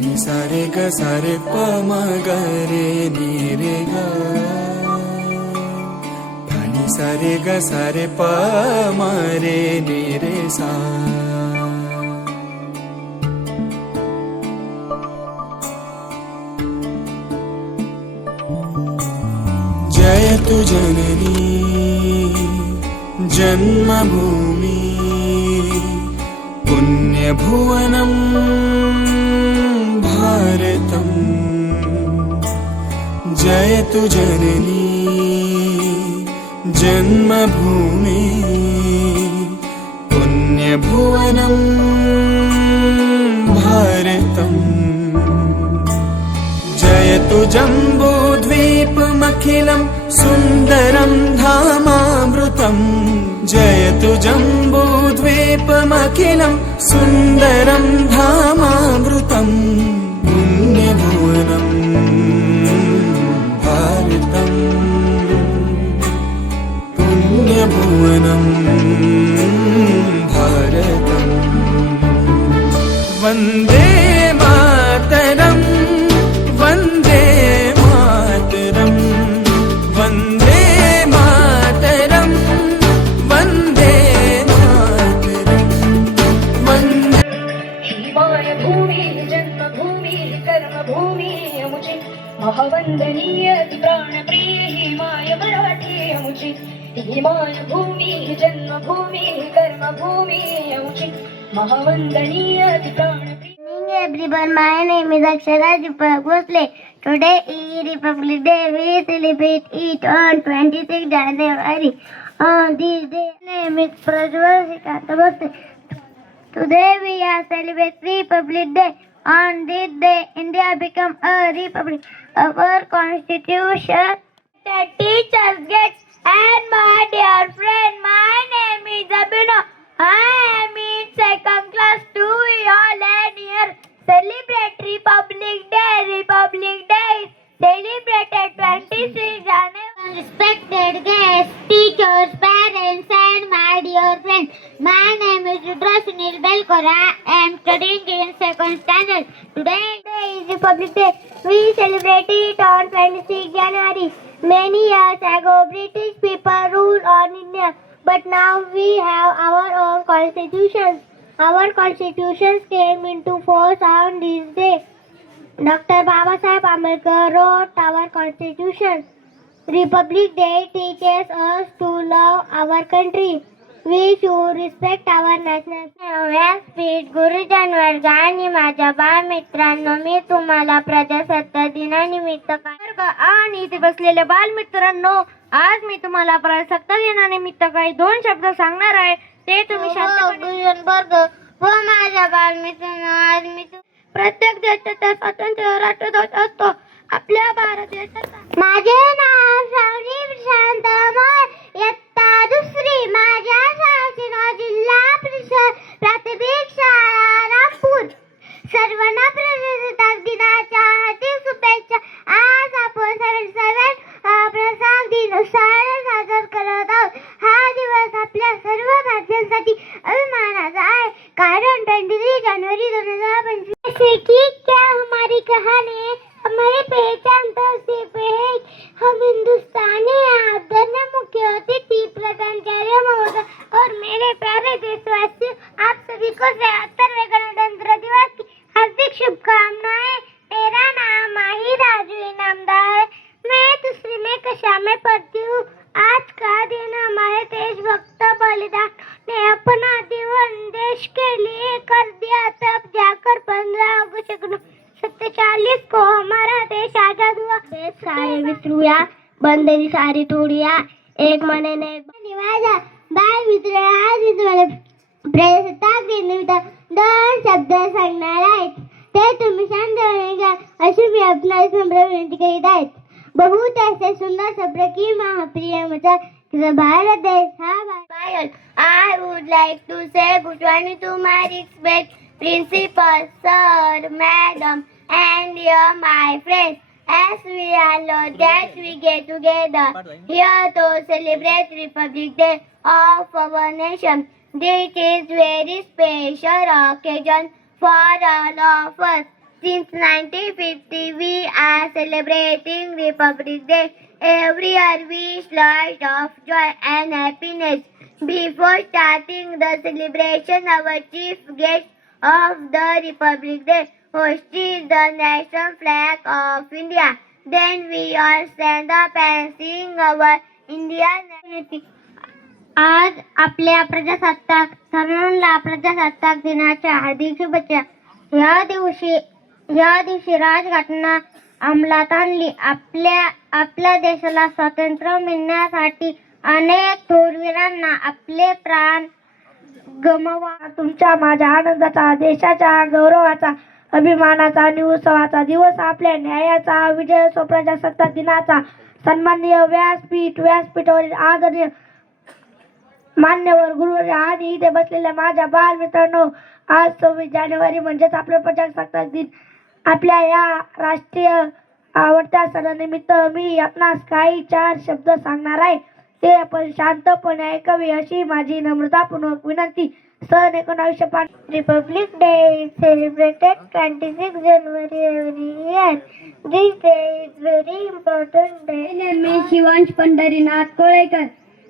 नि सा रे ग सा रे प म ग रे नि रे ग ध नि सा रे ग सा रे प म रे नि रे सा. जयतु जननी जन्मभूमि पुण्यभुवनं भारतम्. जयतु जननी जन्मभूमि पुण्यभुवनं भारतम्. जयतु जम्बूद्वीपमखिलं सुन्दरं धामामृतम्. जयतु जम्बूद्वीपमखिलं सुन्दरं धामामृतम्. पुण्यभुवनं भारतम्. पुण्यभुवनं भारतम्. वन्दे मातरम् वन्दे मातरम् वन्दे मातरम् वन्दे मातरम् वन्दे. हिमाय भूमि जन्मभूमि कर्मभूमि अमुचे महावंदनीय प्राणप्रिय हिमाय मराठी अमुचे. हिमाय भूमि जन्मभूमि कर्मभूमि अमुचे महावंदनीय प्राणप्रिय. Everyone, my name is Akshara Deepak Bhosle. Today is Republic Day. We celebrate it on 26 January. On this day, name is Prajwal Srikant Bhosle. Today we are celebrating Republic Day. On this day, India became a republic. Our constitution, the teachers get, and my dear friend, my name is Abhinav. I am in second class 2. We all are here. Celebrate Republic Day. Republic Day is celebrated 26 January. Respected guests, teachers, parents, and my dear friends. My name is Rudra Sunil Belkora. I am studying in second standard. Today is Republic Day. We celebrate it on 26 January. Many years ago, British people ruled on India. But now we have our own constitutions. Our constitutions came into force on this day. Dr. Babasaheb Ambedkar wrote our constitution. Republic Day teaches us to love our country. We should respect our national व्यासपीठ गुरुजनवर्ग आणि माझ्या बालमित्रांनो, मी तुम्हाला प्रजासत्ताक दिनानिमित्त आणि इथे बसलेल्या बालमित्रांनो, आज मी तुम्हाला प्रजासत्ताक दिनानिमित्त काही 2 शब्द सांगणार आहे. ते तुम्ही शांतपणे वर्ग व माझ्या बालमित्रांनो, आज मी प्रत्येक देशाचा स्वातंत्र्य राष्ट्रध्वज असतो. आपल्या भारत देशाचा. माझे नाव शौरी प्रशांत मोर, इयत्ता 2री, माझ्या शाळेचे नाव जिल्हा परिषद प्राथमिक शाळा रामपूर. सर्वांना प्रजासत्ताक दिनाच्या हार्दिक शुभेच्छा. आज आपण 77 प्रजासत्ताक दिन साजरा करत आहोत. हा दिवस आपल्या सर्व भारतीयांसाठी अभिमानाचा आहे, कारण 23 जानेवारी 2025 से की क्या हमारी कहानी है, हमारी पहचान तो सिर्फ है. हम हिंदुस्तानी आदरणीय मुख्य अतिथि प्रधानाचार्य महोदय और मेरे प्यारे देशवासियों, आप सभी को 73वें गणतंत्र दिवस की हार्दिक शुभकामनाएं. मेरा नाम माही राजू इनामदार है. मैं 2री में कक्षा में पढ़ती हूँ. आज का दिन हमारे देशभक्त बलिदान ने अपना जीवन देश के लिए कर दिया. तब जाकर 15 अगस्त 1947 को हमारा देश आजाद हुआ. देश सारे विसरूया, बंदरी सारी तोडूया, एक मनाने माझा बाल मित्र. आज मी तुम्हाला प्रजासत्ताक दिनानिमित्त 2 शब्द सांगणार आहेत. ते तुम्ही शांतपणे घ्या अशी मी आपणास नम्र विनंती करीत आहेत. बहुत ऐसे सुंदर सप्रेम महाप्रियमचा भारत देश हा Bharat. I would like to say good morning to my respect principal, sir, madam, and dear my friends. As we all know that we get together here to celebrate Republic Day of our nation. This is very special occasion for all of us. Since 1950, we are celebrating Republic Day. Every year we splash of joy and happiness. Before starting the celebration, our chief guest of the Republic Day hoisted the national flag of India. Then we all stand up and sing our Indian national. आज आपल्या सर्वांना प्रजासत्ताक दिनाच्या हार्दिक शुभेच्छा. या दिवशी राजघटना अंमलात आणली. आपल्या देशाला स्वातंत्र्य मिळण्यासाठी अनेक थोरवीरांना आपले प्राण गमवा. तुमच्या माझ्या आनंदाचा, देशाच्या गौरवाचा, अभिमानाचा आणि उत्सवाचा दिवस, आपल्या न्यायाचा विजय असो. प्रजासत्ताक दिनाचा सन्माननीय व्यासपीठावरील आदरणीय मान्यवर गुरुवर्य आणि इथे बसलेल्या माझ्या बाल मित्रांनो, आज 26 जानेवारी म्हणजेच आपला प्रजासत्ताक दिन. आपल्या या राष्ट्रीय आवडत्या सणानिमित्त मी आपणास काही 4 शब्द सांगणार आहे. ते आपण शांतपणे ऐकावे अशी माझी नम्रतापूर्वक विनंती. सन 1905 Republic day is celebrated 26 January every year. This day is very important day. My name is Shivansh Pandharinath Kolekar.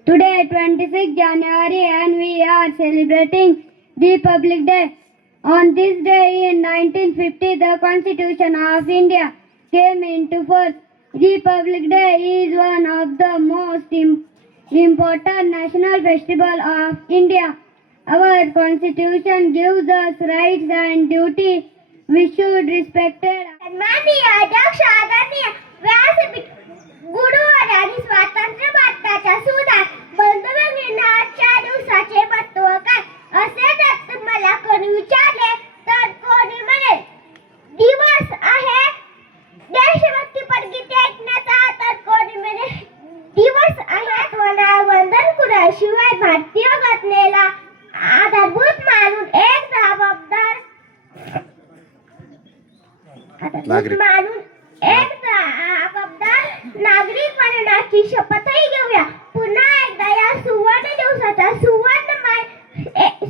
Today 26 January and we are celebrating Republic Day. On this day in 1950, the Constitution of India came into force. Republic Day is one of the most important national festival of India. Our Constitution gives us rights and duty. We should respect it. सन्माननीय अध्यक्ष, आदरणीय व्यासपीठ, गुरुवार आणि स्वातंत्र्य भारताच्या सुधार बंधुभगिनींना आजच्या दिवसाचे महत्त्व काय असे जर तुम्हाला कोणी विचारले तर कोणी म्हणेल दिवस आहे देशभक्तीपर गीते ऐकण्याचा, तर कोणी म्हणेल दिवस आहे वंदन कुणाशिवाय भारतीय घटनेला आधारभूत मानून एक जबाबदार नागरिक बनण्याची शपथही घेऊया. पुन्हा एकदा या सुवर्ण दिवसाचा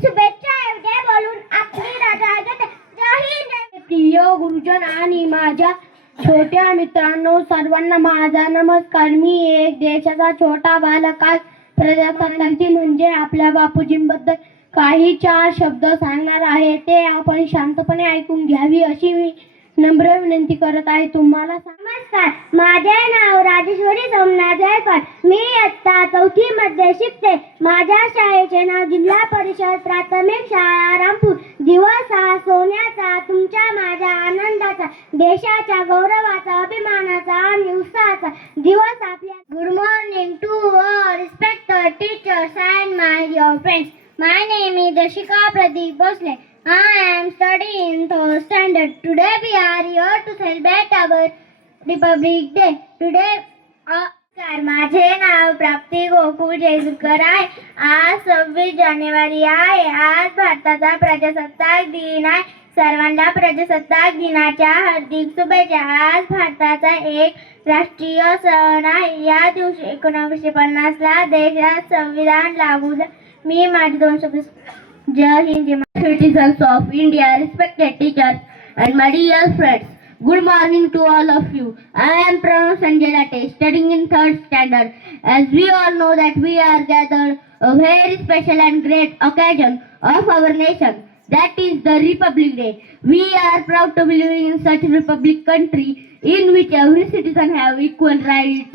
शुभेच्छा एवढे बोलून आपली रजा घेते. जय हिंद. प्रिय गुरुजन आणि माझ्या छोट्या मित्रांनो, सर्वांना माझा नमस्कार. मी एक देशाचा छोटा बालक आहे. प्रजासत्ताक दिन म्हणजे आपल्या बापूजींबद्दल काही 4 शब्द सांगणार आहे. ते आपण शांतपणे ऐकून घ्यावी अशी मी नम्र विनंती करत आहे तुम्हाला. नमस्कार, माझे नाव राजेश्वरी सोमनाथ गायकवाड. मी इयत्ता 4थी मध्ये शिकते. माझ्या शाळेचे नाव जिल्हा परिषद प्राथमिक शाळा रामपूर. दिवस हा सोन्याचा, तुमच्या माझ्या आनंदाचा, देशाच्या गौरवाचा, अभिमानाचा आणि उत्साहाचा दिवस आपल्या. Good morning to all respected teachers and my dear friends. My name is Darshika Pradeep Bhosale. I am studying in 3rd standard. Today we are here to celebrate our Republic Day. Today, माझे नाव प्राप्ती गोकुळ जेजुरकर आहे. आज 26 जानेवारी आहे. आज भारताचा प्रजासत्ताक दिन आहे. सर्वांना प्रजासत्ताक दिनाच्या हार्दिक शुभेच्छा. आज भारताचा एक राष्ट्रीय सण आहे. या दिवशी 1950 ला देशात संविधान लागू झाले. मी माझे 2 शब्द. Jai Hind, citizens of India, respected teachers and my dear friends. Good morning to all of you. I am Pranav Sanjay Latte, studying in 3rd standard. As we all know that we are gathered a very special and great occasion of our nation. That is the Republic Day. We are proud to be living in such a republic country in which every citizen have equal rights.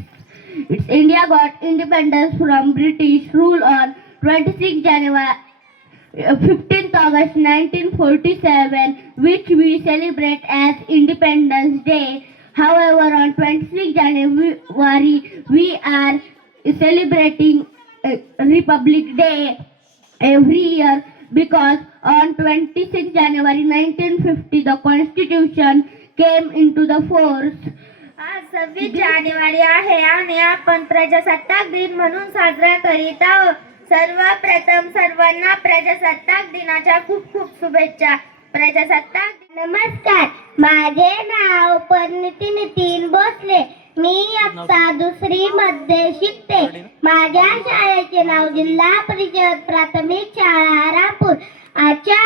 India got independence from British rule on 26 January 15th August 1947, which we celebrate as Independence Day. However, on 26 January, we are celebrating Republic Day every year because on 26 January 1950, the Constitution came into the force. आज 26 जानेवारी आहे आणि आपण प्रजासत्ताक दिन म्हणून साजरा करीत आहोत. सर्वप्रथम सर्वांना प्रजासत्ताक दिनाच्या खूप खूप शुभेच्छा. प्रजासत्ताक. नमस्कार, माझे नाव परिणिती नितीन भोसले. मी इयत्ता 2री मध्ये शिकते. माझ्या शाळेचे नाव जिल्हा परिषद प्राथमिक शाळा रामपूर. आजच्या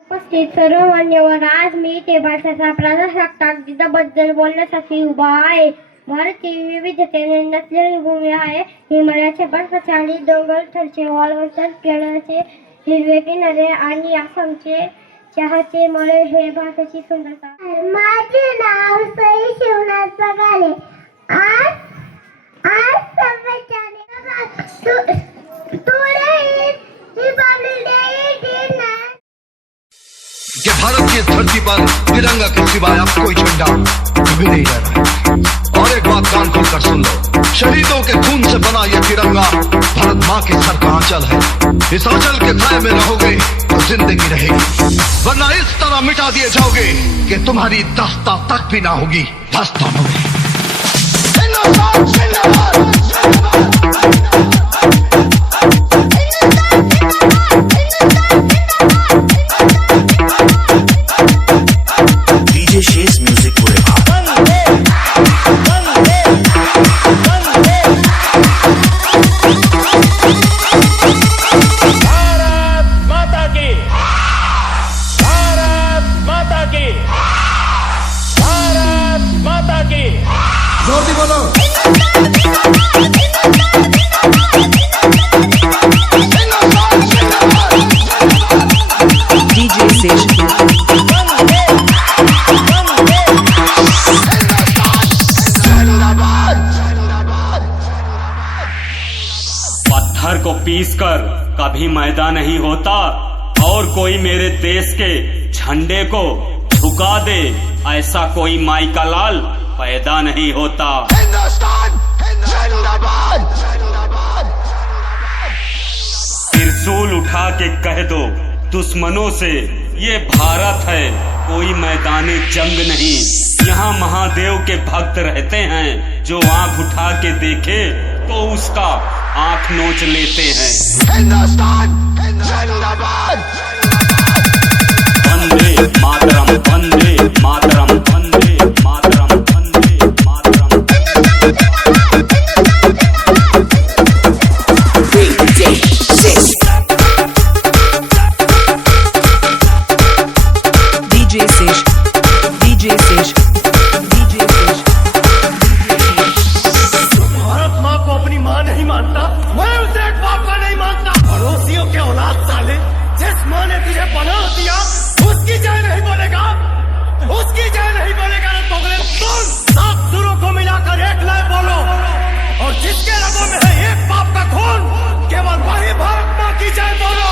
उपस्थित उपस्थित सर्व मान्यवर, आज मी इथे भारताचा प्रजासत्ताक दिनाबद्दल बोलण्यासाठी उभा आहे. भारतीय विविधतेने नसलेली भूमी आहे. हिमालयाचे बर्फाच्छादित डोंगर, थरचे वाळवंट, केरळाचे हिरवे किनारे आणि आसामचे चहाचे मळे हे भारताची सुंदरता. माझे नाव सई शिवनाथ पगारे. आज 26 जानेवारी कि भारत की धरती पर तिरंगा के सिवाय अब कोई झंडा कभी नहीं रह रहा। और एक बात कान खोलकर सुन लो, शहीदों के खून से बना ये तिरंगा भारत माँ के सर का आंचल है। इस आंचल के साए में रहोगे तो जिंदगी रहेगी, वरना इस तरह मिटा दिए जाओगे कि तुम्हारी दस्ता तक भी ना होगी दास्तानों में। DJ Shays Music पूरे भारत माता की, भारत माता की, भारत माता की। जोर दी बोलो। DJ Shays पत्थर को पीसकर कभी मैदा नहीं होता, और कोई मेरे देश के झंडे को झुका दे ऐसा कोई माई का लाल पैदा नहीं होता। त्रिशूल उठा के कह दो दुश्मनों से ये भारत है, कोई मैदाने जंग नहीं। यहाँ महादेव के भक्त रहते हैं, जो आंख उठा के देखे तो उसका आंख नोच लेते हैं। Vande Mataram, Vande Mataram, Vande Mataram, Vande Mataram. DJ Shays DJ Shays DJ Shays। Bharat माँ को अपनी माँ नहीं मानता, मैं उसे एक बाप का नहीं मानता। पड़ोसियों के औलाद साले, जिस माँ ने तुझे पनाह दिया उसकी जय नहीं बोलेगा, उसकी जय नहीं बोलेगा। दोगले सुन, 7 सुरों को मिलाकर एक लय बोलो, और जिसके रगों में है एक बाप का खून, केवल वही भारत माँ की जय बोलो।